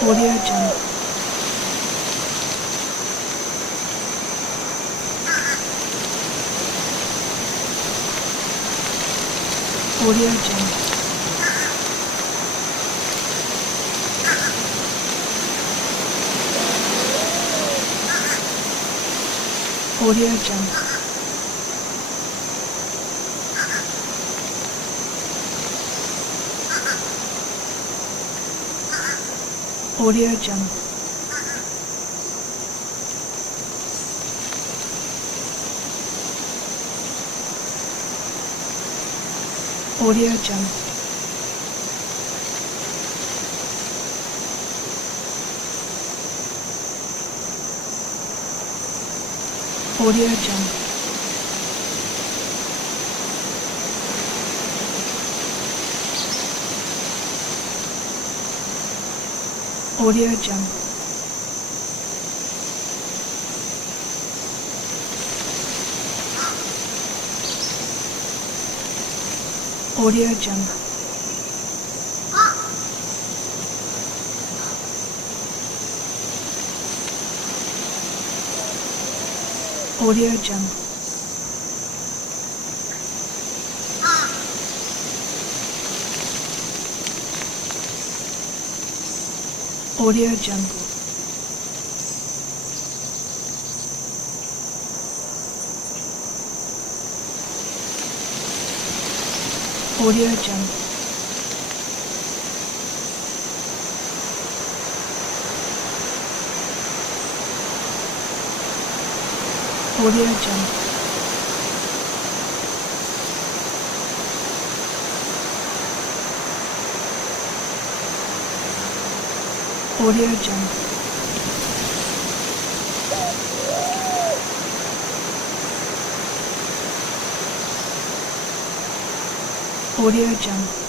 Audio Jungle. Audio Jungle. Audio Jungle. Audio Jungle. Audio Jungle. Audio Jungle. Audio Jungle. Audio Jungle. Audio Jungle. Audio Jungle. Audio Jungle. Audio Jungle. Audio Jungle. Audio Jungle.